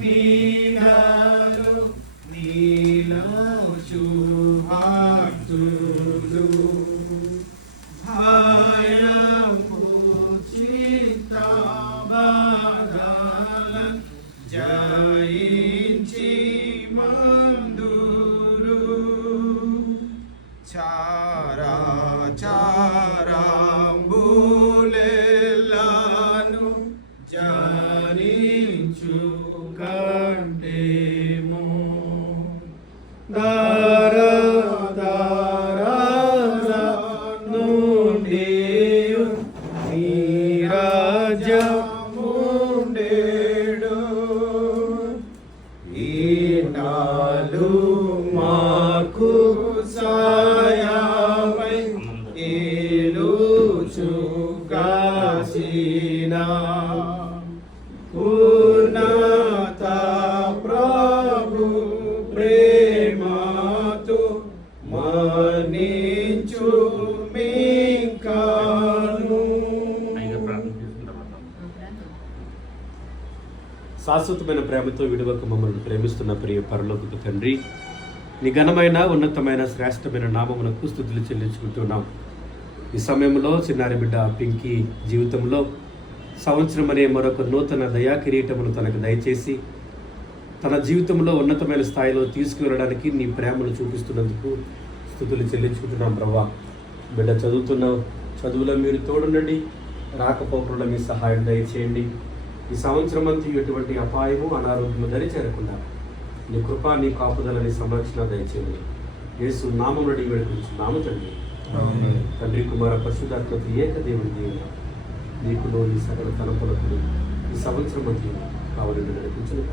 నీనాలు నీలో శుభార్తులు భయము చిత్తబాధలను జయించి మందురు చారాంబులెల్లను జనించు కంటేమో నుండి నీరాజముండేడు ఈనాలు మాకు సాయమై ఏలుచుగాసిన ఉన్నత ప్రభు ప్రేమతో మన్నించు మీకాను. శాశ్వతమైన ప్రేమతో విడువక మమ్మల్ని ప్రేమిస్తున్న ప్రియ పరలోకపు తండ్రి, నీ ఘనమైన ఉన్నతమైన శ్రేష్టమైన నామమునకు స్తుతులు చెల్లించుకుంటున్నాం. ఈ సమయంలో చిన్నారి బిడ్డ పింకీ జీవితంలో సంవత్సరం అనే మరొక నూతన దయా కిరీటమును తనకు దయచేసి తన జీవితంలో ఉన్నతమైన స్థాయిలో తీసుకువెళ్ళడానికి నీ ప్రేమను చూపిస్తున్నందుకు స్తుతులు చెల్లించుకుంటున్నాం ప్రభా. బిడ్డ చదువుతున్న చదువులో మీరు తోడునండి, రాకపోకల్లో మీ సహాయం దయచేయండి. ఈ సంవత్సరం అంతా ఎటువంటి అపాయము అనారోగ్యము దరి చేరకుండా నీ కృప, నీ కాపుదల, నీ సంరక్షణ దయచేయండి. యేసు నామమున అడిగి వేడుకుంటున్నాము తండ్రి. తండ్రి, కుమార, పరిశుద్ధాత్మ ఏక దేవుని దేవుడు నీకు ఈ సకల తలపులకు ఈ సంవత్సరం అంతా కావాలని నడిపించును.